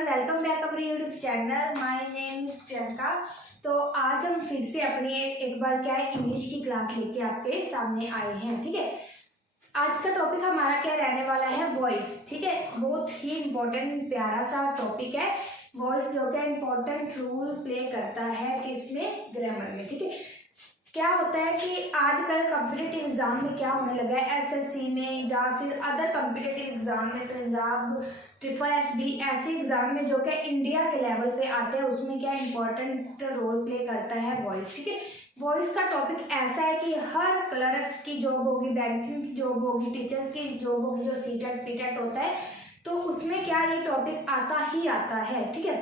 Everyone, welcome back अपने YouTube channel. My name is Priyanka. तो आज हम फिर से अपनी एक बार क्या है इंग्लिश की क्लास लेके आपके सामने आए हैं। ठीक है, आज का टॉपिक हमारा क्या रहने वाला है, वॉइस। ठीक है, बहुत ही इंपॉर्टेंट प्यारा सा टॉपिक है वॉइस, जो क्या इंपॉर्टेंट रोल प्ले करता है किसमें, ग्रामर में। ठीक है, क्या होता है कि आजकल कॉम्पिटिटिव एग्जाम में क्या होने लगा है, एसएससी में या फिर अदर कॉम्पिटिटिव एग्जाम में, पंजाब ट्रिपल एसबी ऐसे एग्जाम में जो कि इंडिया के लेवल पे आते हैं, उसमें क्या इंपॉर्टेंट रोल प्ले करता है वॉइस। ठीक है, वॉइस का टॉपिक ऐसा है कि हर क्लर्क की जॉब होगी, बैंकिंग की जॉब होगी, टीचर्स की जॉब होगी, जो सीटेट पीटेट होता है, तो उसमें क्या ये टॉपिक आता ही आता है। ठीक है,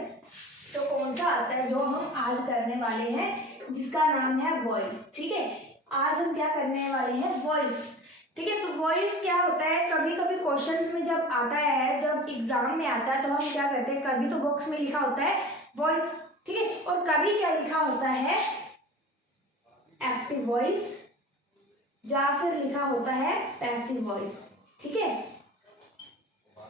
तो कौन सा आता है, जो हम आज करने वाले हैं, जिसका नाम है वॉइस। ठीक है, आज हम क्या करने वाले हैं, वॉइस। ठीक है, तो वॉइस क्या होता है, कभी कभी क्वेश्चंस में जब आता है, जब एग्जाम में आता है, तो हम क्या करते हैं, कभी तो बॉक्स में लिखा होता है वॉइस। ठीक है, और कभी क्या लिखा होता है, एक्टिव वॉइस, या फिर लिखा होता है पैसिव वॉइस। ठीक है,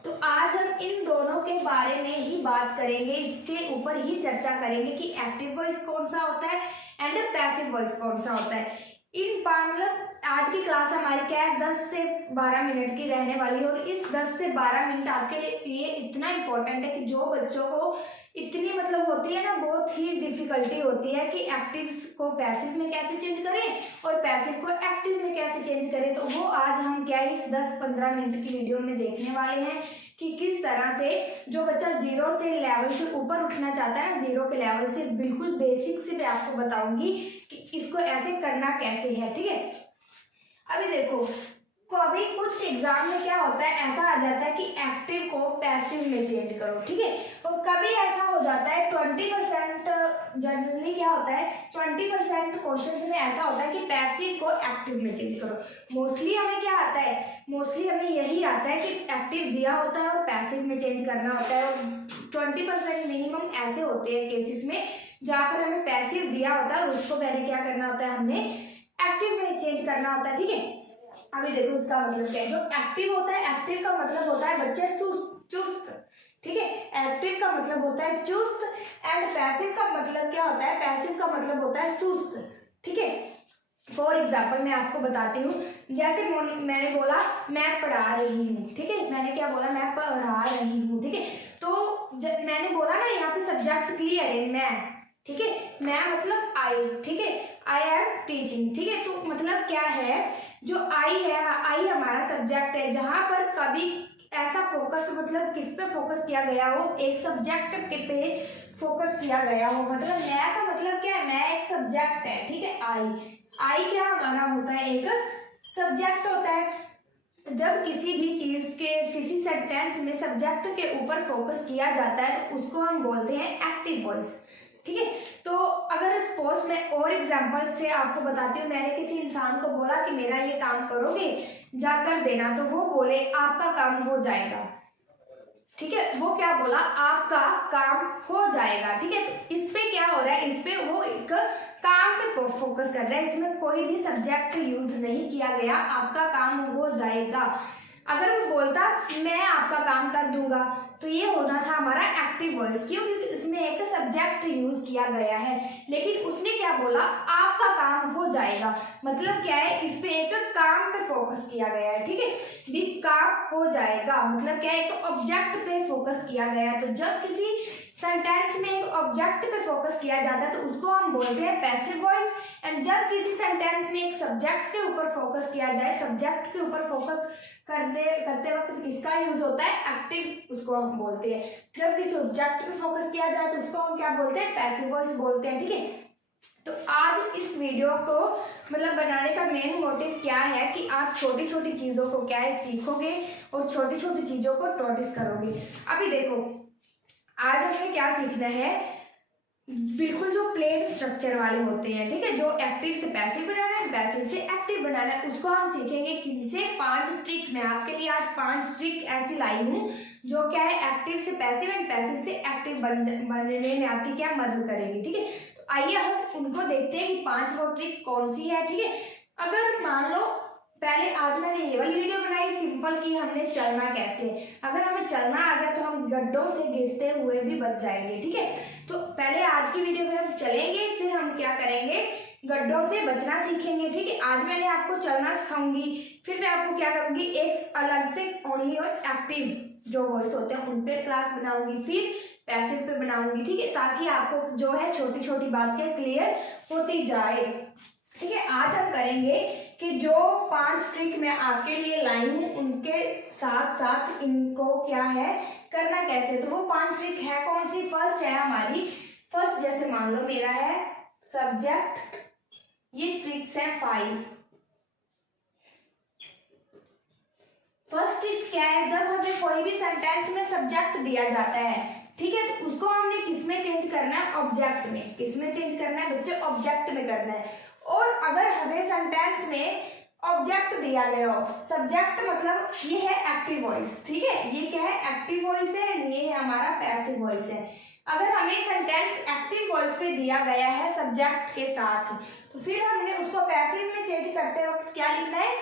तो आज हम इन दोनों के बारे में ही बात करेंगे, इसके ऊपर ही चर्चा करेंगे कि एक्टिव वॉइस कौन सा होता है एंड पैसिव वॉइस कौन सा होता है। इन मतलब आज की क्लास हमारी क्या है, 10 से 12 मिनट की रहने वाली है, और इस 10 से 12 मिनट आपके लिए इतना इम्पोर्टेंट है कि जो बच्चों को इतनी मतलब होती है ना, बहुत ही डिफिकल्टी होती है कि एक्टिव को पैसिव में कैसे चेंज करें और पैसिव को एक्टिव में कैसे चेंज करें, तो वो आज हम क्या इस 10-15 मिनट की वीडियो में देखने वाले हैं कि किस तरह से जो बच्चा जीरो से लेवल से ऊपर उठना चाहता है ना, जीरो के लेवल से बिल्कुल बेसिक से मैं आपको बताऊंगी कि इसको ऐसे करना कैसे है। ठीक है, अभी देखो, कभी कुछ एग्जाम में क्या होता है, ऐसा आ जाता है कि एक्टिव को पैसिव में चेंज करो। ठीक है, और कभी ऐसा हो जाता है 20% जनरली क्या होता है, 20% क्वेश्चंस में ऐसा होता है कि पैसिव को एक्टिव में चेंज करो। मोस्टली हमें क्या आता है, मोस्टली हमें यही आता है कि एक्टिव दिया होता है और पैसिव में चेंज करना होता है। 20% मिनिमम ऐसे होते हैं केसेस में जहाँ पर हमें पैसिव दिया होता है, उसको पहले क्या करना होता है, हमने एक्टिव में चेंज करना होता है। ठीक है, अभी देखो इसका मतलब क्या है, जो एक्टिव होता है, एक्टिव का मतलब होता है बच्चे चुस्त। ठीक है, एक्टिव का मतलब होता है चुस्त एंड पैसिव का मतलब क्या होता है, पैसिव का मतलब होता है सुस्त। ठीक है, फॉर एग्जाम्पल मैं आपको बताती हूँ, जैसे मैंने बोला मैं पढ़ा रही हूँ। ठीक है, मैंने क्या बोला, मैं पढ़ा रही हूँ। ठीक है, तो मैंने बोला ना, यहाँ पे सब्जेक्ट क्लियर है, मैं। ठीक है, मैं मतलब आई। ठीक है, आई एम टीचिंग। ठीक है, तो मतलब क्या है, जो आई है, आई हमारा सब्जेक्ट है, जहां पर कभी ऐसा फोकस मतलब किस पे फोकस किया गया हो, एक सब्जेक्ट पे फोकस किया गया हो। मतलब मैं का मतलब क्या है, मैं एक सब्जेक्ट है। ठीक है, आई क्या हमारा होता है, एक सब्जेक्ट होता है। जब किसी भी चीज के किसी सेंटेंस में सब्जेक्ट के ऊपर फोकस किया जाता है, तो उसको हम बोलते हैं एक्टिव वॉइस। ठीक है, तो अगर सपोज मैं और एग्जांपल से आपको बताती हूँ, मैंने किसी इंसान को बोला कि मेरा ये काम करोगे, जाकर देना, तो वो बोले आपका काम हो जाएगा। ठीक है, वो क्या बोला, आपका काम हो जाएगा। ठीक है, तो इस पे क्या हो रहा है, इस पे वो एक काम पे फोकस कर रहा है, इसमें कोई भी सब्जेक्ट यूज नहीं किया गया, आपका काम हो जाएगा। अगर वो बोलता मैं आपका काम कर दूंगा, तो ये होना था हमारा एक्टिव वॉइस, क्यों, क्योंकि इसमें एक सब्जेक्ट यूज किया गया है। लेकिन उसने क्या बोला, आपका काम हो जाएगा, मतलब क्या है, इस पे एक काम पे फोकस किया गया है। ठीक है, भी काम हो जाएगा मतलब क्या है, एक ऑब्जेक्ट पे फोकस किया गया है। तो जब किसी सेंटेंस में एक ऑब्जेक्ट पे फोकस किया जाता है, तो उसको हम बोलते हैं पैसिव वॉइस। एंड जब किसी सेंटेंस में एक सब्जेक्ट के ऊपर फोकस किया जाए, सब्जेक्ट के ऊपर फोकस करते वक्त किसका यूज होता है, एक्टिव, उसको हम बोलते हैं। जब किसी ऑब्जेक्ट पे फोकस किया जाए, तो उसको हम क्या बोलते हैं, पैसिव वॉइस बोलते हैं। ठीक है, तो आज इस वीडियो को मतलब बनाने का मेन मोटिव क्या है कि आप छोटी छोटी चीज़ों को क्या है सीखोगे और छोटी छोटी चीज़ों को नोटिस करोगे। अभी देखो, आज हमें क्या सीखना है, बिल्कुल जो प्लेन स्ट्रक्चर वाले होते हैं। ठीक है, जो एक्टिव से पैसिव बनाना है, पैसिव से एक्टिव बनाना है, उसको हम सीखेंगे किनसे, 5 ट्रिक। मैं आपके लिए आज 5 ट्रिक ऐसी लाई हूँ जो क्या है, एक्टिव से पैसिव एंड पैसिव से एक्टिव बनने में आपकी क्या मदद करेगी। ठीक है, तो आइए हम उनको देखते हैं कि 5 वो ट्रिक कौन सी है। ठीक है, अगर मान लो पहले आज मैंने ये वाली वीडियो बनाई सिंपल कि हमने चलना कैसे। अगर हमें चलना आ गया तो हम गड्ढों से गिरते हुए भी बच जाएंगे, ठीक है। तो पहले आज की वीडियो में हम चलेंगे, फिर हम क्या करेंगे, गड्ढों से बचना सीखेंगे, ठीक है। आज मैंने आपको चलना सिखाऊंगी, फिर मैं आपको क्या करूंगी, एक अलग से ओनली और एक्टिव जो वॉइस होते हैं उन पे क्लास बनाऊंगी, फिर पैसिव पे बनाऊंगी, ठीक है, ताकि आपको जो है छोटी छोटी बातें क्लियर होती जाए, ठीक है। आज हम करेंगे कि जो 5 ट्रिक मैं आपके लिए लाई हूँ उनके साथ साथ इनको क्या है करना कैसे। तो वो 5 ट्रिक है कौन सी। फर्स्ट है हमारी, फर्स्ट जैसे मान लो मेरा है सब्जेक्ट, ये ट्रिक्स है 5। फर्स्ट ट्रिक क्या है, जब हमें कोई भी सेंटेंस में सब्जेक्ट दिया जाता है, ठीक है, तो उसको हमने किस में चेंज करना है, ऑब्जेक्ट में। किस में चेंज करना है बच्चे, ऑब्जेक्ट में करना है। और अगर हमें सेंटेंस में ऑब्जेक्ट दिया गया हो, सब्जेक्ट मतलब ये है एक्टिव वॉइस, ठीक है, ये क्या है एक्टिव वॉइस है, ये है हमारा पैसिव वॉइस है। अगर हमें सेंटेंस एक्टिव वॉइस पे दिया गया है सब्जेक्ट के साथ, तो फिर हमने उसको पैसिव में चेंज करते वक्त क्या लिखना है,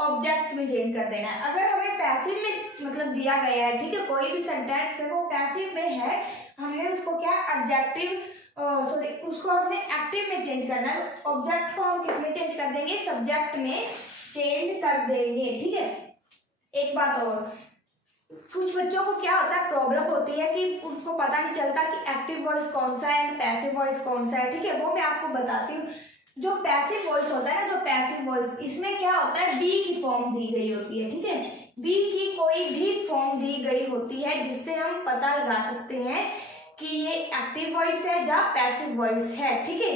ऑब्जेक्ट में चेंज कर देना है। अगर हमें पैसिव में मतलब दिया गया है, ठीक है, कोई भी सेंटेंस है वो पैसिव में है, हमने उसको क्या एडजेक्टिव सॉरी उसको हमने एक्टिव में चेंज करना है। ऑब्जेक्ट को हम किस में चेंज कर देंगे, सब्जेक्ट में चेंज कर देंगे, ठीक है। एक बात और, कुछ बच्चों को क्या होता है, प्रॉब्लम होती है कि उनको पता नहीं चलता कि एक्टिव वॉइस कौन सा है एंड पैसिव वॉइस कौन सा है, ठीक है, वो मैं आपको बताती हूँ। जो पैसिव वॉइस होता है ना, जो पैसिव वॉइस, इसमें क्या होता है, बी की फॉर्म दी गई होती है, ठीक है, बी की कोई भी फॉर्म दी गई होती है जिससे हम पता लगा सकते हैं कि ये एक्टिव वॉइस है या पैसिव वॉइस है, ठीक है।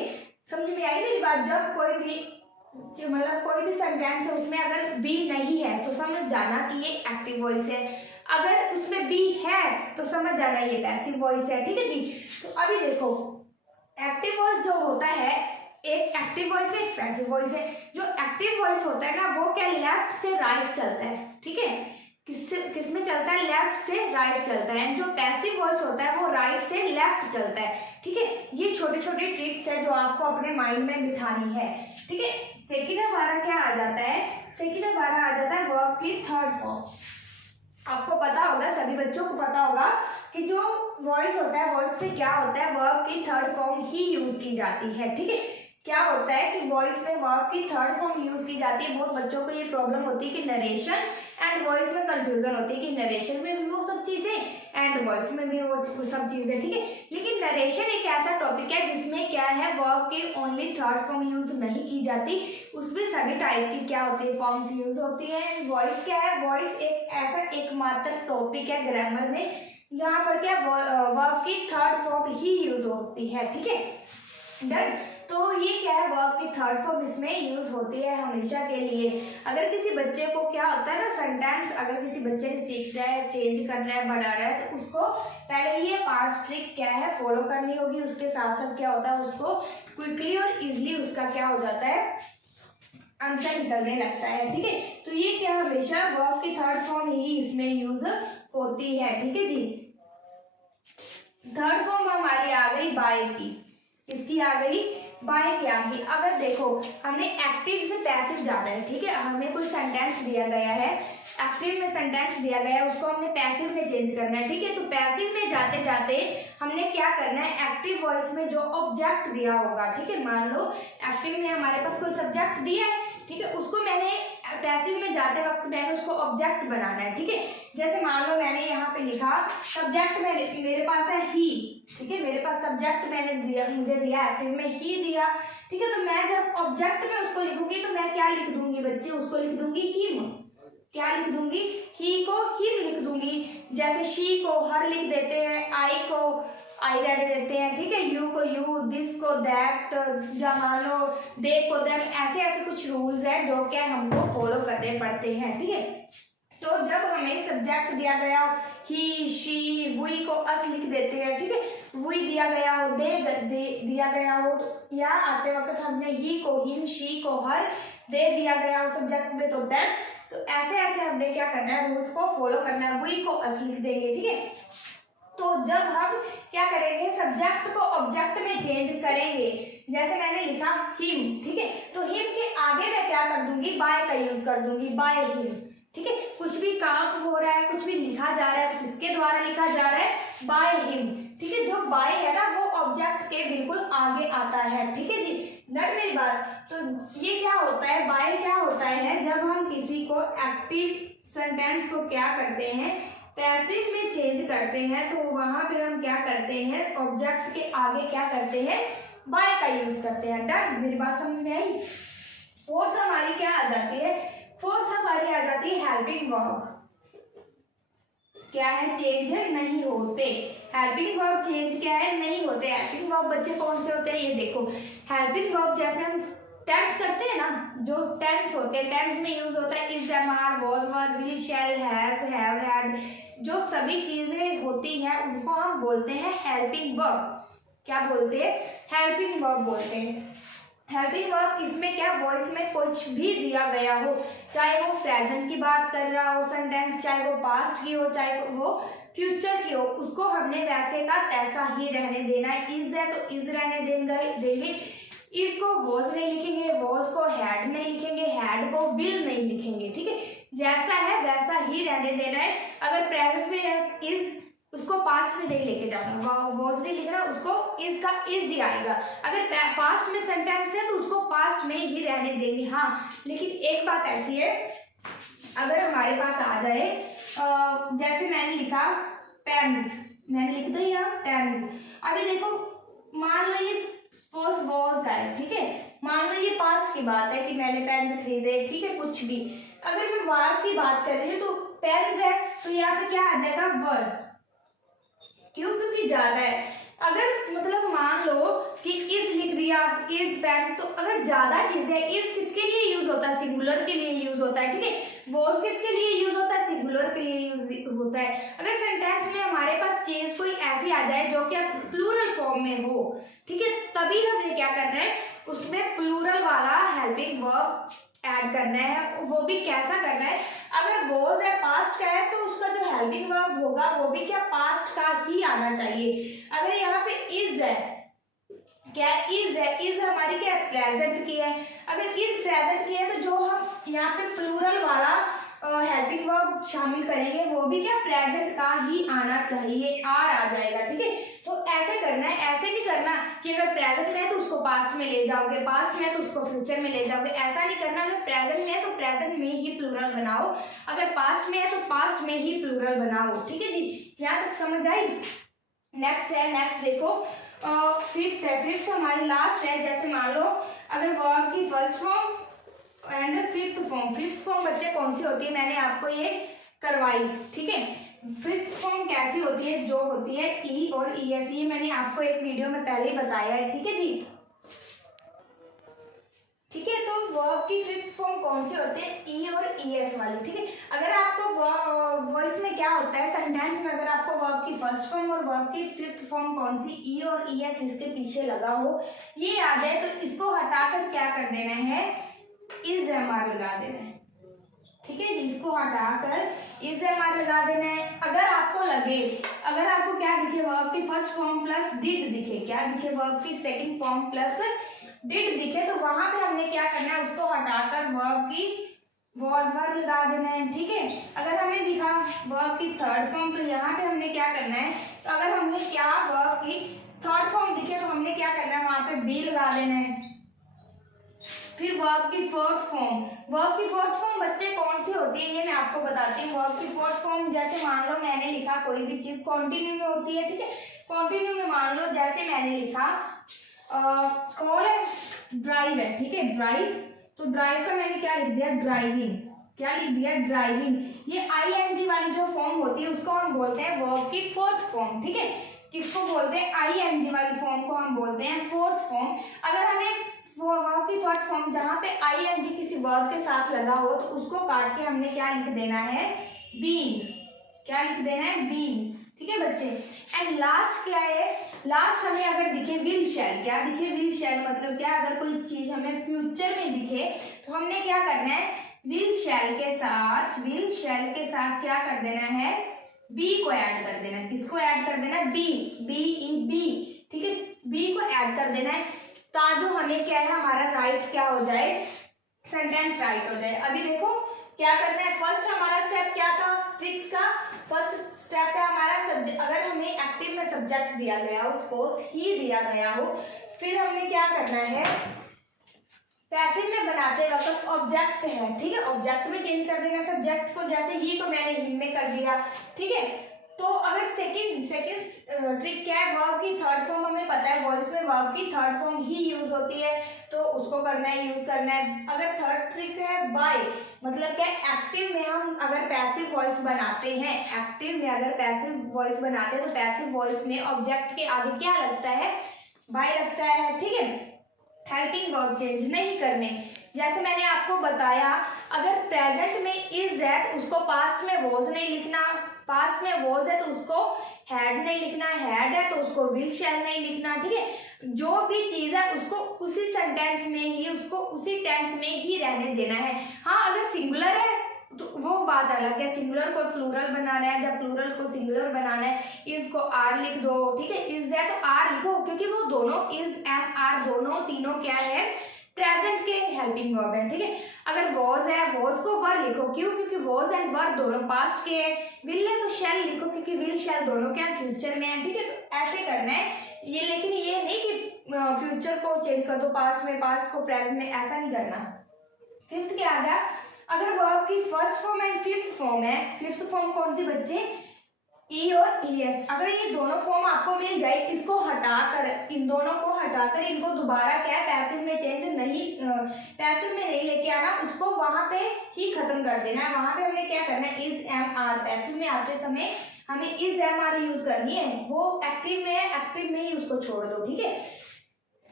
समझ में आई मेरी बात। जब कोई भी मतलब कोई भी सेंटेंस है उसमें अगर बी नहीं है तो समझ जाना कि ये एक्टिव वॉइस है, अगर उसमें बी है तो समझ जाना ये पैसिव वॉइस है, ठीक है जी। तो अभी देखो, एक्टिव वॉइस जो होता है, एक एक्टिव वॉइस है, एक पैसिव वॉइस है। जो एक्टिव वॉइस होता है ना वो क्या लेफ्ट से राइट चलता है, ठीक है, किस में चलता है, लेफ्ट से राइट चलता है। जो पैसिव वॉइस होता है वो राइट से लेफ्ट चलता है, ठीक है। ये छोटे छोटे ट्रिक्स है जो आपको अपने माइंड में बिठानी है, ठीक है। सेकेंड हमारा क्या आ जाता है, सेकेंड हमारा आ जाता है वर्ब की थर्ड फॉर्म। आपको पता होगा, सभी बच्चों को पता होगा कि जो वॉइस होता है, वॉइस पे क्या होता है, वर्ब की थर्ड फॉर्म ही यूज की जाती है, ठीक है। क्या होता है कि वॉइस में वर्ब की थर्ड फॉर्म यूज की जाती है। बहुत बच्चों को ये प्रॉब्लम होती है कि नरेशन एंड वॉइस में कंफ्यूजन होती है कि नरेशन में भी वो सब चीजें एंड वॉइस में भी वो सब चीजें, ठीक है। लेकिन नरेशन एक ऐसा टॉपिक है जिसमें क्या है, वर्ब की ओनली थर्ड फॉर्म यूज नहीं की जाती, उसमें सभी टाइप की क्या होती है, फॉर्म्स यूज होती है। वॉइस क्या है, वॉइस एक ऐसा एकमात्र टॉपिक है ग्रामर में जहाँ पर क्या वर्ब की थर्ड फॉर्म ही यूज होती है, ठीक है, डन। तो ये क्या है, वर्ब की थर्ड फॉर्म इसमें यूज होती है हमेशा के लिए। अगर किसी बच्चे को क्या होता है ना, सेंटेंस अगर किसी बच्चे ने सीखना है, चेंज करना है, बढ़ा रहा है, तो उसको पहले ये 5 ट्रिक क्या है फॉलो करनी होगी। उसके साथ साथ क्या होता है, उसको क्विकली और इजिली उसका क्या हो जाता है, आंसर निकलने लगता है, ठीक है। तो ये क्या हमेशा वर्ब की थर्ड फॉर्म ही इसमें यूज होती है, ठीक है जी। थर्ड फॉर्म हमारी आ गई बाय की, इसकी आ गई बाय की आ गई। अगर देखो हमने एक्टिव से पैसिव जाना है, ठीक है, हमें कोई सेंटेंस दिया गया है, एक्टिव में सेंटेंस दिया गया है, उसको हमने पैसिव में चेंज करना है, ठीक है। तो पैसिव में जाते जाते हमने क्या करना है, एक्टिव वॉइस में जो ऑब्जेक्ट दिया होगा, ठीक है, मान लो एक्टिव में हमारे पास कोई सब्जेक्ट दिया है, ठीक है, उसको मैंने पैसिव में जाते वक्त मैंने उसको ऑब्जेक्ट बनाना है, ठीक है। जैसे मान लो मैंने यहाँ पे लिखा सब्जेक्ट, मेरे पास है ही, ठीक है, मेरे पास सब्जेक्ट मैंने दिया, मुझे दिया एक्टिव में ही दिया, ठीक है। तो मैं जब ऑब्जेक्ट में उसको लिखूंगी तो मैं क्या लिख दूंगी बच्चे, उसको लिख दूंगी हिम, क्या लिख दूंगी, ही को हिम लिख दूंगी। जैसे शी को हर लिख देते हैं, आई को आई रहने देते हैं, ठीक है, यू को यू, दिस को दैट, या मान लो दे को देम, ऐसे ऐसे कुछ रूल्स है जो क्या हमको फॉलो करने पड़ते हैं, ठीक है। तो जब हमें सब्जेक्ट दिया गया हो ही शी, वी को अस लिख देते हैं, ठीक है, वी दिया गया हो, दे दिया गया हो, तो यहाँ आते वक्त हमने ही को हिम, शी को हर, दे दिया गया हो सब्जेक्ट में तो देम, तो ऐसे ऐसे हमने क्या करना है, रूल्स को फॉलो करना है। वी को अस लिख देंगे, ठीक है। तो जब हम क्या करेंगे, सब्जेक्ट को ऑब्जेक्ट में चेंज करेंगे, जैसे मैंने लिखा हिम, ठीक है, तो हिम के आगे मैं क्या कर दूंगी, बाय का यूज कर दूंगी, बाय हिम, ठीक है। कुछ भी काम हो रहा है, कुछ भी लिखा जा रहा है, किसके द्वारा लिखा जा रहा है, बाय हिम, ठीक है। जो बाय है ना वो ऑब्जेक्ट के बिल्कुल आगे आता है, ठीक है जी, नट मेरी बात। तो ये क्या होता है, बाय क्या होता है, जब हम किसी को एक्टिव सेंटेंस को क्या करते हैं, पैसिव में चेंज करते हैं, तो वहां पे हम क्या करते हैं, ऑब्जेक्ट के आगे क्या करते हैं, बाय का यूज करते हैं। डन, मेरी बात समझ में आई। फोर्थ हमारी क्या आ जाती है, फोर्थ हमारी आ जाती है हेल्पिंग वर्ब। क्या है, चेंज नहीं होते। हेल्पिंग वर्ब चेंज क्या है, नहीं होते। हेल्पिंग वर्ब बच्चे कौन से होते हैं, ये देखो, हेल्पिंग वर्ब जैसे हम टेंस करते हैं ना, जो टेंस होते हैं, टेंस में यूज होता है is, am, are, was, were, will, shall, has, have, had, जो सभी चीजें होती हैं उनको हम बोलते हैं हेल्पिंग वर्ब। क्या बोलते हैं, हेल्पिंग वर्ब बोलते हैं। हेल्पिंग वर्ब इसमें क्या, वॉइस में कुछ भी दिया गया हो, चाहे वो प्रेजेंट की बात कर रहा हो सेंटेंस, चाहे वो पास्ट की हो, चाहे वो फ्यूचर की हो, उसको हमने वैसे का तैसा ही रहने देना है। इज है तो इज रहने देंगे, इज को वॉज नहीं लिखेंगे, वॉज को हैड नहीं लिखेंगे, हैड को विल नहीं लिखेंगे, ठीक है, जैसा है वैसा ही रहने देना है। अगर प्रेजेंट में है इज, उसको पास्ट में नहीं लेके जाना, वॉज नहीं लिखना, उसको इज का इज ही आएगा। अगर पास्ट में सेंटेंस है तो उसको पास्ट में ही रहने देंगे। हाँ, लेकिन एक बात ऐसी है, अगर हमारे पास आ जाए जैसे मैंने लिखा पेन्स, मैंने लिख दिया पेन्स, अभी देखो मान लो ये सपोज वॉज का है, ठीक है, मान लो ये पास्ट की बात है कि मैंने पेन्स खरीदे, ठीक है, कुछ भी। अगर मैं वाज की बात कर रही हूँ तो पेन्स है तो यहाँ पे क्या आ जाएगा, वर, क्यों, क्योंकि ज्यादा है। अगर मतलब मान लो कि इज लिख दिया, इज पेन, तो अगर ज्यादा चीज है, इज किसके लिए यूज होता है, सिंगुलर के लिए यूज होता है, ठीक है, वॉज किसके लिए यूज होता है, सिंगुलर के लिए यूज होता है। अगर सेंटेंस में हमारे पास चीज कोई ऐसी आ जाए जो कि प्लूरल फॉर्म में हो, ठीक है, तभी हमने क्या करना है, उसमें प्लूरल वाला हेल्पिंग वर्ब ऐड करना है। वो भी कैसा करना है, अगर वॉज है पास्ट का है तो उसका जो हेल्पिंग वर्ब होगा वो भी क्या, पास्ट का ही आना चाहिए। अगर यहाँ पे इज है, क्या इज है, इज हमारी क्या प्रेजेंट की है, अगर इज प्रेजेंट की है तो जो हम यहाँ पे प्लूरल वाला हेल्पिंग वर्ब शामिल करेंगे वो भी क्या प्रेजेंट का ही आना चाहिए, आर आ जाएगा, ठीक है। तो ऐसे करना है, ऐसे नहीं करना कि अगर प्रेजेंट में है तो उसको पास्ट में ले जाओगे, पास्ट में है तो उसको फ्यूचर में ले जाओगे, ऐसा नहीं करना। अगर प्रेजेंट में है तो प्रेजेंट में ही प्लूरल बनाओ, अगर पास्ट में है तो पास्ट में ही प्लूरल बनाओ, ठीक है जी, यहाँ तक समझ आई। नेक्स्ट है, नेक्स्ट देखो फिफ्थ है, फिफ्थ हमारी लास्ट है। जैसे मान लो अगर वर्ब की first form and fifth form, fifth form बच्चे कौन सी होती है, मैंने आपको ये करवाई, ठीक है। फिफ्थ फॉर्म कैसी होती है, जो होती है ई और ई एस, ये मैंने आपको एक वीडियो में पहले ही बताया है, ठीक है जी, ठीक है। तो वर्ब की फिफ्थ फॉर्म कौन सी होती है, ई और ई एस वाली, ठीक है। अगर आपको वॉइस में क्या होता है, सेंटेंस में अगर आपको वर्ब की फर्स्ट फॉर्म और वर्ब की फिफ्थ फॉर्म कौन सी, ई और ई एस जिसके पीछे लगा हो, ये आ जाए तो इसको हटाकर क्या कर देना है, इज एम आर लगा देना है, ठीक है जी, इसको हटाकर इज एम आर लगा देना है। अगर आपको लगे, अगर आपको क्या दिखे, वर्ब की फर्स्ट फॉर्म प्लस डिड दिखे, क्या दिखे, वर्ब की सेकंड फॉर्म प्लस डिड दिखे, तो वहां पे हमने क्या करना है, उसको हटाकर वर्ब की वॉज वर लगा देना है, ठीक है। अगर हमें दिखा वर्ब की थर्ड फॉर्म तो यहाँ पे हमने क्या करना है, तो अगर हमने क्या वर्ब की थर्ड फॉर्म दिखे तो हमने क्या करना है, वहां पे बी लगा देना है। फिर वर्ब की फोर्थ फॉर्म, वर्ब की फोर्थ फॉर्म बच्चे कौन सी होती है ये मैं आपको बताती हूँ। वर्ब की फोर्थ फॉर्म जैसे मान लो मैंने लिखा कोई भी चीज कॉन्टिन्यू में होती है, ठीक है, कॉन्टिन्यू में मान लो जैसे मैंने लिखा कौन है, ड्राइव है, ठीक है, ड्राइव, तो ड्राइव का मैंने क्या लिख दिया, ड्राइविंग, क्या लिख दिया, ड्राइविंग। ये आईएनजी वाली जो फॉर्म होती है उसको हम बोलते हैं वर्ब की फोर्थ फॉर्म, ठीक है, किसको बोलते हैं, आईएनजी वाली फॉर्म को हम बोलते हैं फोर्थ फॉर्म। अगर हमें वर्ब की फोर्थ फॉर्म जहाँ पे आईएनजी किसी वर्ब के साथ लगा हो तो उसको काट के हमने क्या लिख देना है, बीइंग, क्या लिख देना है, बीइंग, ठीक है बच्चे। एंड लास्ट क्या है, लास्ट हमें अगर दिखे विल शैल, क्या दिखे, विल शैल मतलब क्या, अगर कोई चीज हमें फ्यूचर में दिखे तो हमने क्या करना है, विल शैल के साथ, विल शैल के साथ क्या कर देना है, बी को ऐड कर देना, किसको ऐड कर देना, B, B E B, B को ऐड कर देना है ताकि हमें क्या है हमारा राइट क्या हो जाए, सेंटेंस राइट हो जाए। अभी देखो क्या करना है, फर्स्ट हमारा स्टेप क्या था ट्रिक्स का, फर्स्ट स्टेप है हमारा सब्जेक्ट, अगर हमें एक्टिव में सब्जेक्ट दिया गया हो, सपोज ही दिया गया हो, फिर हमें क्या करना है, पैसिव में बनाते वक्त ऑब्जेक्ट है, ठीक है, ऑब्जेक्ट में चेंज कर देना सब्जेक्ट को, जैसे ही को मैंने हिम में कर दिया, ठीक है। तो अगर सेकंड ट्रिक क्या है, वर्ब की थर्ड फॉर्म हमें पता है, वॉइस में वर्ब की थर्ड फॉर्म ही यूज होती है, तो उसको करना है, यूज करना है। अगर थर्ड ट्रिक है बाय, मतलब क्या एक्टिव में हम अगर पैसिव वॉइस बनाते हैं, एक्टिव में अगर पैसिव वॉइस बनाते हैं तो पैसिव वॉइस में ऑब्जेक्ट के आगे क्या लगता है, बाय लगता है, ठीक है। हेल्पिंग वर्ब चेंज नहीं करने, जैसे मैंने आपको बताया अगर प्रेजेंट में इज दैट उसको पास्ट में वॉज नहीं लिखना, पास्ट में वॉज है तो उसको हैड नहीं लिखना, हैड है तो उसको विल शैल नहीं लिखना, ठीक है। जो भी चीज है उसको उसी सेंटेंस में ही, उसको उसी टेंस में ही रहने देना है। हाँ अगर सिंगुलर है तो वो बात अलग है, सिंगुलर को प्लूरल बनाना है, जब प्लूरल को सिंगुलर बनाना है इज को आर लिख दो, ठीक है, इज है तो आर लिखो, क्योंकि वो दोनों इज एम आर दोनों तीनों क्या है, प्रेजेंट के हेल्पिंग वर्ब है, ठीक है। अगर वॉज है वॉज को वर लिखो, क्यों, क्योंकि वॉज एंड वर दोनों पास्ट के हैं, विल है तो शैल लिखो क्योंकि विल शैल दोनों क्या फ्यूचर में है, ठीक है। तो ऐसे करना है ये, लेकिन ये नहीं कि फ्यूचर को चेंज कर दो पास्ट में, पास्ट को प्रेजेंट में, ऐसा नहीं करना। फिफ्थ क्या आ गया, अगर वर्ब की first form and fifth form है, फिफ्थ फॉर्म कौन सी बच्चे, ई और ई एस, अगर ये दोनों फॉर्म आपको मिल जाए, इसको हटाकर, इन दोनों को हटाकर इनको दोबारा क्या पैसिव में चेंज नहीं, पैसिव में नहीं लेके आना, उसको वहां पे ही खत्म कर देना है। वहां पे हमें क्या करना है, इज एम आर, पैसिव में आते समय हमें इज एम आर यूज करनी है, वो एक्टिव में है, एक्टिव में ही उसको छोड़ दो, ठीक है।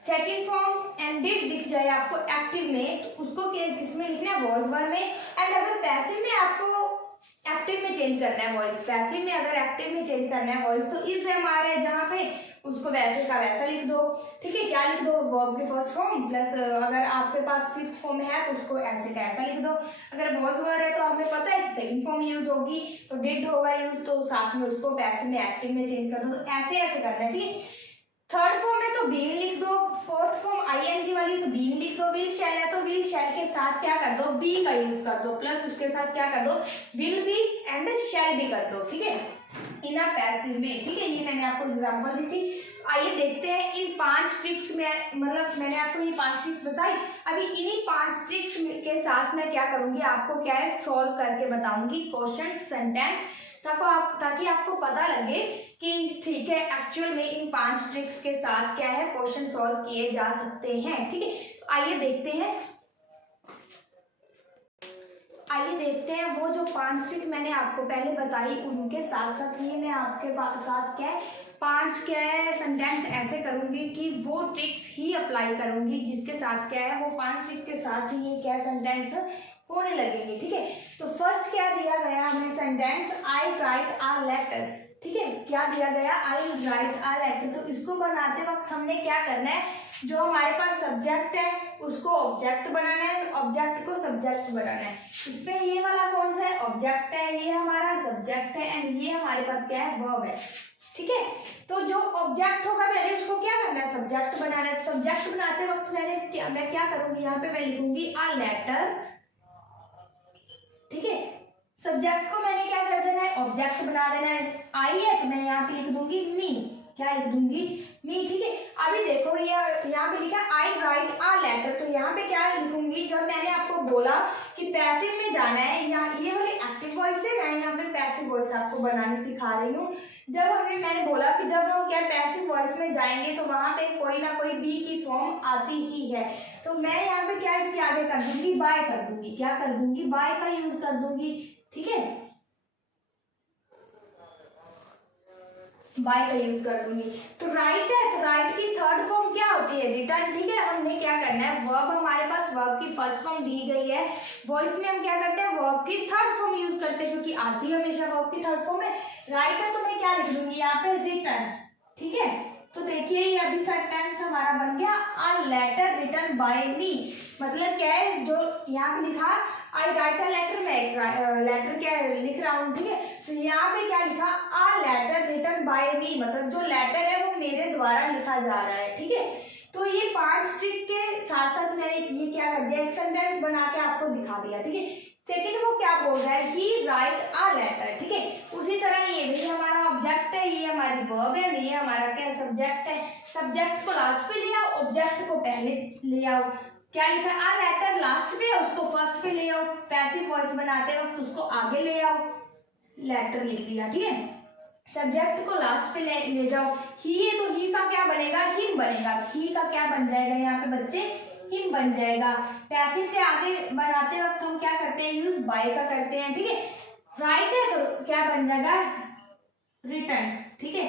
सेकेंड फॉर्म एंड डिड दिख जाए आपको एक्टिव में, तो उसको किसमें लिखना है, वॉज वर में। एंड अगर पैसिव में आपको एक्टिव में चेंज करना है वॉइस, पैसिव में अगर एक्टिव में चेंज करना है वॉइस, तो इज एम आर है जहाँ पे, उसको वैसे का वैसा लिख दो, ठीक है। क्या लिख दो, वर्ब के फर्स्ट फॉर्म प्लस अगर आपके पास फिफ्थ फॉर्म है तो उसको ऐसे का ऐसा लिख दो। अगर वॉज वर है तो हमें पता है सेकंड फॉर्म यूज होगी तो डिड होगा यूज, तो साथ में उसको पैसिव में एक्टिव में चेंज कर दो, तो ऐसे ऐसे करना है, ठीक है। थर्ड फॉर्म है तो बीन लिख दो, फोर्थ फॉर्म आईएनजी वाली तो बीन लिख दो, विल शैल है तो विल शैल के साथ क्या कर दो, बी का यूज कर दो, प्लस उसके साथ क्या कर दो, will be and shall be कर दो, ठीक है, इन अ पैसिव में, ठीक है। ये मैंने आपको एग्जांपल दी थी। आइए देखते हैं इन 5 ट्रिक्स में, मतलब मैंने आपको ये 5 ट्रिक्स बताई, अभी इन्हीं 5 ट्रिक्स के साथ मैं क्या करूंगी, आपको क्या है सॉल्व करके बताऊंगी क्वेश्चन सेंटेंस, ताकि आपको पता लगे कि ठीक है एक्चुअल में इन 5 ट्रिक्स के साथ क्या है क्वेश्चन सॉल्व किए जा सकते हैं, ठीक है। तो आइए देखते हैं वो जो 5 ट्रिक मैंने आपको पहले बताई उनके साथ साथ ये मैं आपके साथ क्या है 5 क्या है सेंटेंस ऐसे करूंगी कि वो ट्रिक्स ही अप्लाई करूंगी जिसके साथ क्या है वो 5 ट्रिक के साथ ही ये क्या सेंटेंस होने लगेंगे, ठीक है। तो फर्स्ट क्या दिया गया हमें sentence, I write a letter, ठीक है, क्या दिया गया, आई राइट अ लेटर। तो इसको बनाते वक्त हमने क्या करना है, जो हमारे पास सब्जेक्ट है उसको ऑब्जेक्ट बनाना है, ऑब्जेक्ट को सब्जेक्ट बनाना है। इसमें ये वाला कौन सा है, ऑब्जेक्ट है, ये हमारा सब्जेक्ट है एंड ये हमारे पास क्या है, वर्ब है, ठीक है। तो जो ऑब्जेक्ट होगा मैंने उसको क्या करना है, सब्जेक्ट बनाना है। सब्जेक्ट बनाते वक्त मैं क्या करूंगी, यहाँ पे मैं लिखूंगी अ लेटर, ठीक है। सब्जेक्ट को मैंने क्या कर देना है, ऑब्जेक्ट बना देना है। आई है तो मैं यहाँ पे लिख दूंगी मी, क्या लिख दूंगी, मी, ठीक है। अभी देखो ये यहाँ पे लिखा आई राइट अ लेटर, तो यहाँ पे क्या लिखूंगी, जब मैंने आपको बोला कि पैसिव में जाना है, यहाँ ये वाली एक्टिव वॉइस है, मैं यहाँ पे पैसिव वॉइस आपको बनाने सिखा रही हूँ। जब मैंने बोला कि जब हम क्या पैसिव वॉइस में जाएंगे तो वहां पे कोई ना कोई बी की फॉर्म आती ही है, तो मैं यहाँ पे क्या इसके आगे कर दूंगी, बाय कर दूंगी, क्या कर दूंगी, बाय का यूज कर दूंगी, ठीक है, बाय का यूज कर दूंगी। तो राइट है तो राइट की थर्ड फॉर्म क्या होती है, रिटर्न, ठीक है। हमने क्या करना है, वर्ब हमारे पास वर्ब की फर्स्ट फॉर्म दी गई है, वॉइस में हम क्या करते हैं वर्ब की थर्ड फॉर्म यूज करते हैं क्योंकि आती हमेशा वर्ब की थर्ड फॉर्म है। राइट है तो मैं क्या लिख दूंगी यहाँ पे, रिटर्न, ठीक है। तो देखिए ये अभी सेंटेंस हमारा बन गया, अ लेटर रिटन बाय मी, मतलब क्या है, जो यहाँ पे लिखा आई राइट अ लेटर, मैं एक लेटर क्या लिख रहा हूँ, ठीक है। तो यहाँ पे क्या लिखा, अ लेटर रिटन बाय मी, मतलब जो लेटर है वो मेरे द्वारा लिखा जा रहा है, ठीक है। तो ये 5 ट्रिक के साथ साथ मैंने ये क्या कर दिया, एक सेंटेंस बना के आपको दिखा दिया, ठीक है। सेकंड वो क्या बोल रहा है, ही राइट अ लेटर, ठीक है। उसी तरह ये भी हमारा ऑब्जेक्ट है, ये हमारी वर्ब है, ये हमारा क्या सब्जेक्ट है। सब्जेक्ट को लास्ट पे ले आओ, ऑब्जेक्ट को पहले ले आओ। क्या लिखा है, अ लेटर लास्ट पे, उसको फर्स्ट पे ले आओ। पैसिव वॉइस बनाते वक्त उसको आगे ले आओ, लेटर लिख दिया, ठीक है। सब्जेक्ट को लास्ट पे ले जाओ। ही है तो ही का क्या बनेगा, हिम बनेगा। ही का क्या बन जाएगा यहाँ पे बच्चे, हिम बन जाएगा। पैसिव के आगे बनाते वक्त हम क्या करते हैं, यूज बाय का करते हैं, ठीक है। राइट है तो क्या बन जाएगा, रिटर्न, ठीक है।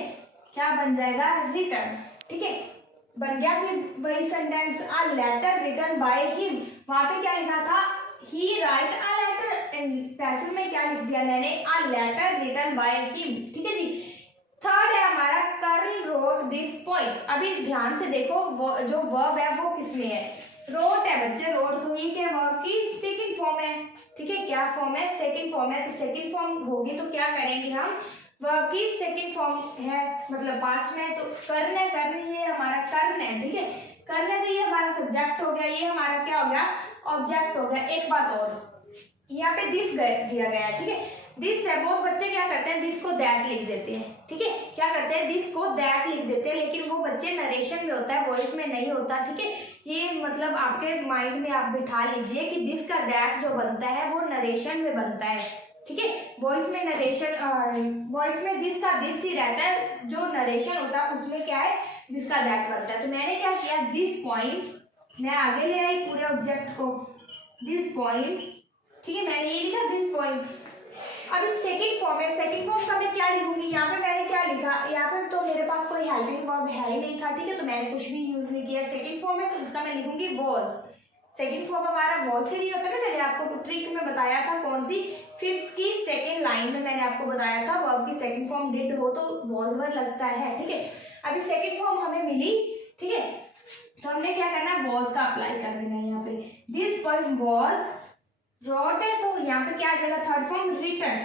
क्या बन जाएगा, रिटर्न, ठीक है। बन गया फिर वही sentence, a letter written by him. वहां पे क्या लिखा था, he write a letter, and passive में क्या लिख दिया मैंने, a letter written by him, ठीक है जी। थर्ड है हमारा, कर्ल रोट दिस पॉइंट। अभी ध्यान से देखो, जो वर्ब है वो किसमें है, रोट है बच्चे। रोट तो ये क्या, वर्ब की सेकंड फॉर्म है, ठीक है। क्या फॉर्म है, सेकंड फॉर्म है। तो सेकंड फॉर्म होगी तो क्या करेंगे हम, वर्ब की सेकंड फॉर्म है, मतलब पास्ट में, तो करना ये हमारा कर्न है, ठीक है। कर्न है तो ये हमारा सब्जेक्ट हो गया, ये हमारा क्या हो गया, ऑब्जेक्ट हो गया। एक बात और, यहाँ पे दिस दिया गया है, ठीक है। दिस है, बहुत बच्चे क्या करते हैं, दिस को दैट लिख देते हैं, ठीक है। क्या करते हैं, दिस को दैट लिख देते हैं, लेकिन वो बच्चे नरेशन में होता है, वॉइस में नहीं होता, ठीक है। ये मतलब आपके माइंड में आप बिठा लीजिए कि दिस का दैट जो बनता है वो नरेशन में बनता है, ठीक है। वॉइस में नरेशन, वॉइस में दिस का दिस ही रहता है, जो नरेशन होता है उसमें क्या है, दिस का दैट बनता है। तो मैंने क्या किया, दिस पॉइंट मैं आगे ले आई पूरे ऑब्जेक्ट को, दिस पॉइंट, ठीक है। मैंने ये लिखा दिस पॉइंट। अभी सेकंड फॉर्म है, सेकंड फॉर्म का मैं क्या लिखूंगी, यहाँ पे मैंने क्या लिखा, यहाँ पे तो मेरे पास कोई हेल्पिंग वर्ब है ही नहीं था, ठीक है। तो मैंने कुछ भी यूज नहीं किया। सेकंड फॉर्म है तो इसका मैं लिखूंगी वॉज। सेकंड फॉर्म हमारा वॉज के लिए होता है ना, मैंने आपको ट्रिक में बताया था, कौन सी, 5th की सेकंड लाइन में मैंने आपको बताया था, वर्ब की सेकंड फॉर्म डिड हो तो वॉज वर्ड लगता है, ठीक है। अभी सेकंड फॉर्म हमें मिली, ठीक है। तो हमने क्या करना है, वॉज का अप्लाई कर देना है यहाँ पे। दिस पॉइंट वॉज रोट है तो यहाँ पे क्या आ जाएगा, थर्ड फॉर्म रिटर्न,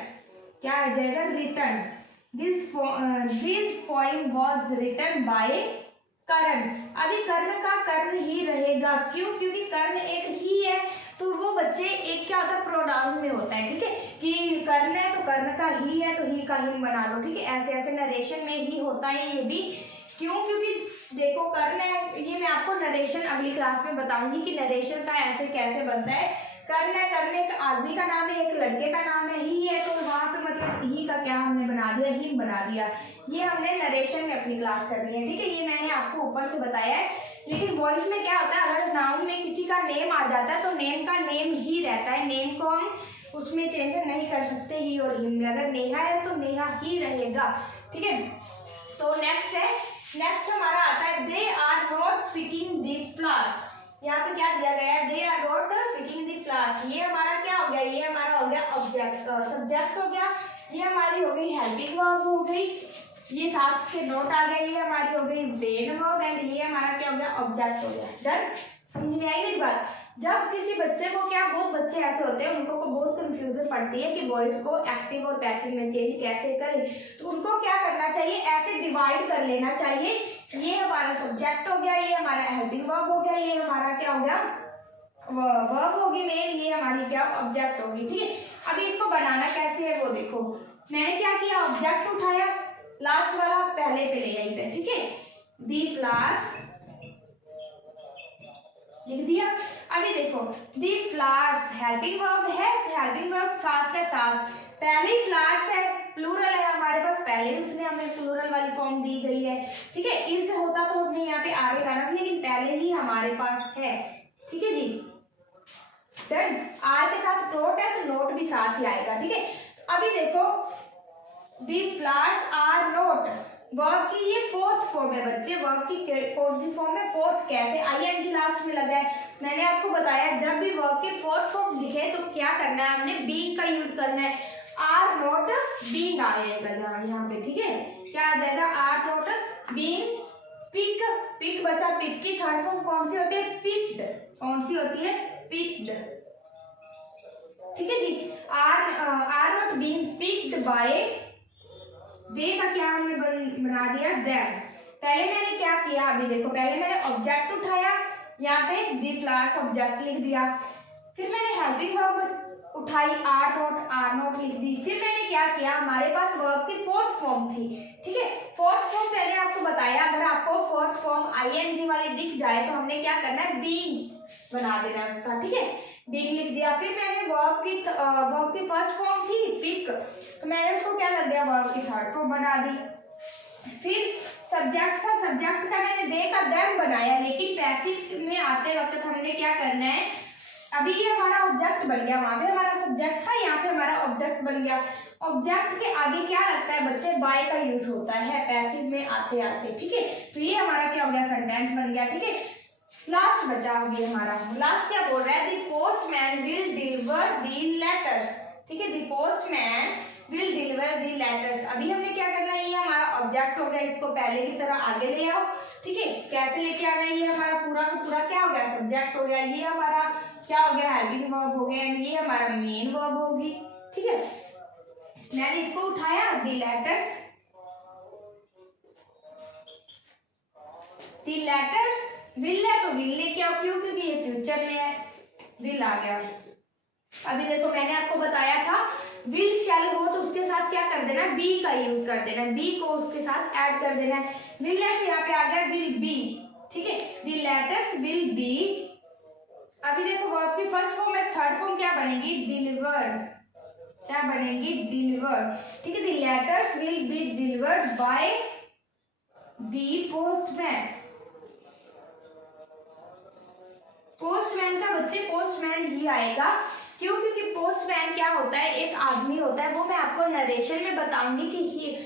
क्या आ जाएगा, written. This point was written by Karna. अभी कर्ण का कर्ण ही रहेगा, क्यों, क्योंकि कर्ण एक ही है, तो वो बच्चे एक क्या होता है, प्रोनाउन में होता है, ठीक है। कि कर्ण है तो कर्ण का ही है तो ही का ही बना दो, ठीक है। ऐसे ऐसे नरेशन में ही होता है ये भी, क्यों, क्योंकि देखो कर्ण है, ये मैं आपको नरेशन अगली क्लास में बताऊंगी कि नरेशन का ऐसे कैसे बनता है। कर्ण है, कर्ण एक आदमी का नाम है, एक लड़के का नाम है, ही है, तो वहां पे मतलब ही का क्या हमने बना दिया, ही बना दिया। ये हमने नरेशन में अपनी क्लास करनी है, ठीक है। ये मैंने आपको ऊपर से बताया है, लेकिन वॉइस में क्या होता है, अगर नाउन में किसी का नेम आ जाता है तो नेम का नेम ही रहता है, नेम को हम उसमें चेंज नहीं कर सकते, ही और हिम में। अगर नेहा है तो नेहा ही रहेगा, ठीक है। तो नेक्स्ट है, नेक्स्ट हमारा आता है, they are not picking the flowers. यहाँ पे क्या दिया गया है, they are not picking the flowers. ये हमारा क्या हो गया, ये हमारा हो गया ऑब्जेक्ट, सब्जेक्ट हो गया। ये हमारी हो गई हेल्पिंग वर्ब हो गई, ये साथ से नोट आ गया, ये हमारी हो गई मेन वर्ब, एंड ये हमारा क्या हो गया, ऑब्जेक्ट हो गया। डन, समझ में आई मेरी बात। जब किसी बच्चे को क्या, बहुत बच्चे ऐसे होते हैं उनको को बहुत कंफ्यूजन पड़ती है कि वॉइस को एक्टिव और पैसिव में चेंज कैसे करें, तो उनको क्या करना चाहिए, ऐसे डिवाइड कर लेना चाहिए। ये हमारा सब्जेक्ट हो गया, ये हमारा हेल्पिंग वर्ब हो गया, ये हमारा क्या हो गया, वर्ब होगी मेन, ये हमारी क्या ऑब्जेक्ट होगी, ठीक है। अभी इसको बनाना कैसे है वो देखो, मैंने क्या किया, ऑब्जेक्ट उठाया, लास्ट वाला पहले पे ले आई, ठीक है। दी फ्लावर्स लिख दिया। अभी देखो, दी फ्लावर्स हेल्पिंग वर्ब है, तो हेल्पिंग वर्ब साथ के साथ, पहले ही फ्लावर्स है, प्लूरल है हमारे पास, पहले उसने हमें प्लूरल वाली फॉर्म दी गई है, ठीक है। इस होता तो हमने यहाँ पे आगे करना था, लेकिन पहले ही हमारे पास है, ठीक है जी। डन, आर के साथ नोट है तो नोट भी साथ ही आएगा, ठीक है। अभी देखो, दी फ्लावर्स आर नोट, वर्ब की ये फोर्थ फॉर्म है बच्चे, वर्ब की कौन सी फॉर्म है, फोर्थ। कैसे, आईएनजी लास्ट में लगा है, मैंने आपको बताया जब भी वर्ब की फोर्थ फॉर्म दिखे तो क्या करना है, हमने बीइंग का यूज करना है। आर नॉट बीइंग आ जाएगा जहाँ यहाँ पे, ठीक है। क्या आ जाएगा, are not being. Pick, pick बचा, पिक की थर्ड फॉर्म कौन सी होती है, पिक्ड, कौन सी होती है, पिक्ड, ठीक है जी। Are not being picked by, they का क्या हमने बना दिया, देम। पहले मैंने क्या किया, अभी देखो, पहले मैंने ऑब्जेक्ट उठाया, यहाँ पे दी फ्लावर्स ऑब्जेक्ट लिख दिया, फिर मैंने हेल्पिंग वर्ब उठाई आर नोट लिख दी। फिर मैंने क्या किया, हमारे पास वर्ब की फोर्थ फॉर्म थी, ठीक है। फोर्थ फॉर्म पहले आपको बताया, अगर आपको फोर्थ फॉर्म आईएनजी वाली दिख जाए तो हमने क्या करना है, बीइंग बना देना है उसका, ठीक है, बीइंग लिख दिया। फिर मैंने वर्ब की फर्स्ट फॉर्म थी पिक, तो मैंने उसको क्या कर दिया, वर्ब की थर्ड फॉर्म बना दी। फिर सब्जेक्ट था, सब्जेक्ट का मैंने दे का देम बनाया, लेकिन पैसिव में आते वक्त हमने क्या करना है, अभी ये हमारा ऑब्जेक्ट बन गया, वहां पे हमारा सब्जेक्ट था, यहाँ पे हमारा ऑब्जेक्ट बन गया। ऑब्जेक्ट के आगे क्या लगता है बच्चे, बाय का यूज होता है पैसिव में आते आते, ठीक है। तो ये हमारा क्या हो गया, सेंटेंस बन गया, ठीक है। लास्ट बचा अभी हमारा, लास्ट क्या बोल रहा है, the postman will deliver the letters, ठीक है, the postman will deliver the letters. अभी हमने क्या करना है, ये हमारा ऑब्जेक्ट हो गया, इसको पहले की तरह आगे ले आओ, ठीक है। कैसे लेके आना है, ये हमारा पूरा का पूरा क्या हो गया, सब्जेक्ट हो गया, ये हमारा क्या हो गया, हेल्पिंग वर्ब हो गया, ये हमारा मेन वर्ब होगी, ठीक है। मैंने इसको उठाया, दी लेटर्स, दी लेटर्स, विल है तो विल लेके आओ, क्यों, क्योंकि ये फ्यूचर में है, विल आ गया। अभी देखो मैंने आपको बताया था विल शैल हो तो उसके साथ क्या कर देना, बी का यूज कर देना, बी को उसके साथ ऐड कर देना है। विल है तो यहाँ पे आ गया विल बी, ठीक है, द लेटर्स विल बी। अभी देखो वर्ब की फर्स्ट फॉर्म में थर्ड फॉर्म क्या बनेगी, डिलीवर, क्या बनेगी, डिलीवर, ठीक है। The letters will be delivered by the postman. Postman का बच्चे पोस्टमैन ही आएगा, क्यों, क्योंकि पोस्टमैन क्या होता है, एक आदमी होता है, वो मैं आपको नरेशन में बताऊंगी कि ही,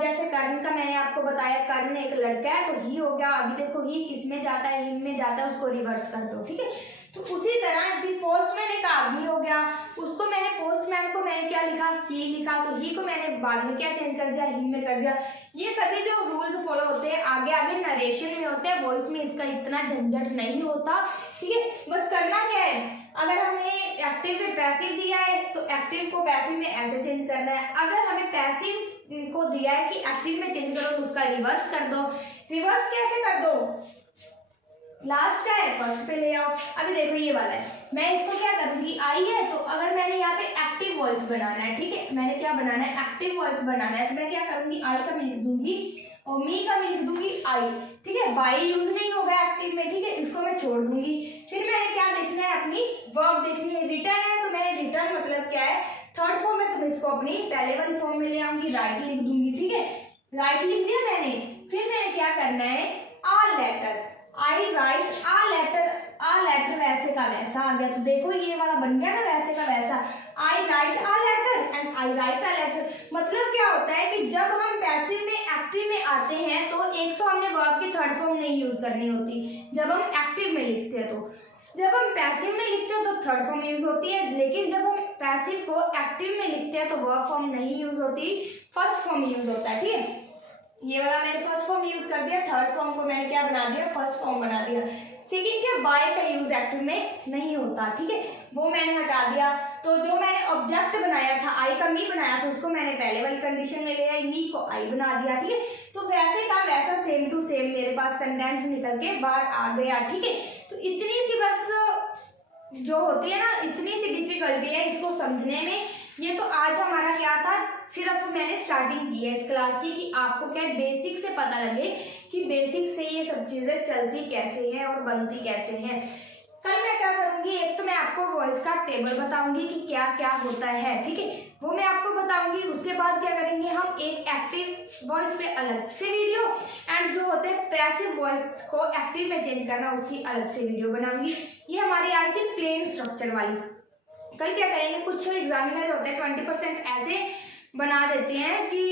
जैसे कर्ण का मैंने आपको बताया, कर्ण एक लड़का है तो ही हो गया। अभी देखो ही किस में जाता है, हिम में जाता है, उसको रिवर्स कर दो, ठीक है। तो उसी तरह पोस्टमैन एक आदमी हो गया, उसको मैंने पोस्टमैन को मैंने क्या लिखा, ही लिखा, तो ही को मैंने बाद में क्या चेंज कर दिया, हिम में कर दिया। ये सभी जो रूल्स फॉलो होते हैं आगे आगे नरेशन में होते हैं, वॉइस में इसका इतना झंझट नहीं होता, ठीक है। बस करना क्या है, अगर हमें एक्टिव में पैसिव दिया है तो एक्टिव को पैसिव में ऐसे चेंज करना है, अगर हमें पैसिव को दिया है कि एक्टिव में चेंज करो तो उसका रिवर्स कर दो। रिवर्स कैसे कर दो, लास्ट का है फर्स्ट पे ले आओ। अभी देखो ये वाला है, मैं इसको क्या करूंगी, आई है तो अगर मैंने यहाँ पे एक्टिव वॉइस बनाना है, ठीक है, मैंने क्या बनाना है, एक्टिव वॉइस बनाना है, तो मैं क्या करूंगी, आई का मैं लिख दूंगी और मी का मैं लिख दूंगी आई, ठीक है। बाई यूज नहीं होगा एक्टिव में, ठीक है, इसको मैं छोड़ दूंगी। फिर मैंने क्या देखना है, अपनी वर्ब देखनी है। रिटर्न है तो मैंने रिटर्न मतलब क्या है, थर्ड फॉर्म है तो मैं इसको अपनी पहले वाली फॉर्म में ले आऊंगी, राइट लिख दूंगी, ठीक है, राइट लिख दिया मैंने। फिर मैंने क्या करना है, a letter, I write a letter, a letter वैसे का वैसा आ गया, तो देखो ये वाला बन गया ना वैसे का वैसा, I write a letter and I write a letter. मतलब क्या होता है कि जब हम पैसिव में एक्टिव में आते हैं तो एक तो हमने वर्ब की थर्ड फॉर्म नहीं यूज करनी होती, जब हम एक्टिव में लिखते हैं तो, जब हम पैसिव में लिखते हैं तो थर्ड फॉर्म यूज होती है, लेकिन जब हम पैसिव को एक्टिव में लिखते हैं तो वर्ब फॉर्म नहीं यूज होती, फर्स्ट फॉर्म यूज होता है, ठीक है। ये वाला मैंने फर्स्ट फॉर्म यूज कर दिया, थर्ड फॉर्म को मैंने क्या बना दिया, फर्स्ट फॉर्म बना दिया। सेकंड क्या, बाय का यूज एक्टिव में नहीं होता, ठीक है, वो मैंने हटा दिया। तो जो मैंने ऑब्जेक्ट बनाया था, आई का मी बनाया था, उसको मैंने पहले वाली कंडीशन में ले आई, मी को आई बना दिया, ठीक है। तो वैसे का वैसा सेम टू सेम मेरे पास सेंटेंस निकल के बाहर आ गया, ठीक है। तो इतनी सी बस जो होती है ना, इतनी सी डिफिकल्टी है इसको समझने में। ये तो आज हमारा क्या था, सिर्फ मैंने स्टार्टिंग की है इस क्लास की कि आपको क्या बेसिक से पता लगे कि बेसिक से ये सब चीजें चलती कैसे हैं और बनती कैसे हैं। कल मैं क्या करूंगी, एक तो मैं आपको वॉइस का टेबल बताऊंगी कि क्या क्या होता है, ठीक है, वो मैं आपको बताऊंगी। उसके बाद क्या करेंगे, हम एक एक्टिव वॉइस पे अलग से वीडियो एंड जो होते हैं पैसिव वॉइस को एक्टिव में चेंज करना उसकी अलग से वीडियो बनाऊंगी। ये हमारी आई थी प्लेन स्ट्रक्चर वाली। कल क्या करेंगे, कुछ एग्जामिनर होते हैं 20% ऐसे बना देते हैं कि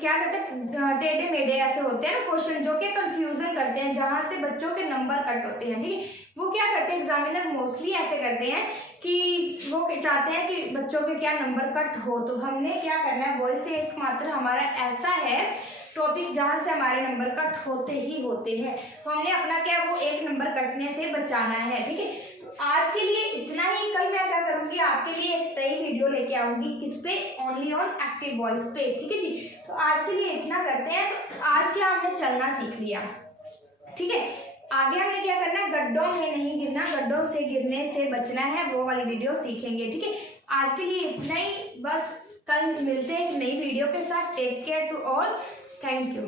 क्या कहते हैं, टेढ़े मेढ़े ऐसे होते हैं ना क्वेश्चन, जो कि कंफ्यूजन करते हैं, जहां से बच्चों के नंबर कट होते हैं, ठीक है। वो क्या करते हैं, एग्जामिनर मोस्टली ऐसे करते हैं कि वो चाहते हैं कि बच्चों के क्या नंबर कट हो। तो हमने क्या करना है, वॉइस से एकमात्र हमारा ऐसा है टॉपिक जहां से हमारे नंबर कट होते ही होते हैं, तो हमने अपना क्या वो एक नंबर कटने से बचाना है, ठीक है। तो आज के लिए इतना ही। कल मैं क्या करूंगी, आपके लिए एक नई वीडियो लेके आऊंगी, किस पे, ओनली ऑन एक्टिव वॉइस पे, ठीक है जी। तो आज के लिए इतना करते हैं। तो आज क्या हमने चलना सीख लिया, ठीक है। आगे हमें क्या करना है, गड्ढों में नहीं गिरना, गड्ढों से गिरने से बचना है, वो वाली वीडियो सीखेंगे, ठीक है। आज के लिए इतना ही बस। कल मिलते हैं एक नई वीडियो के साथ। Take care to all, thank you.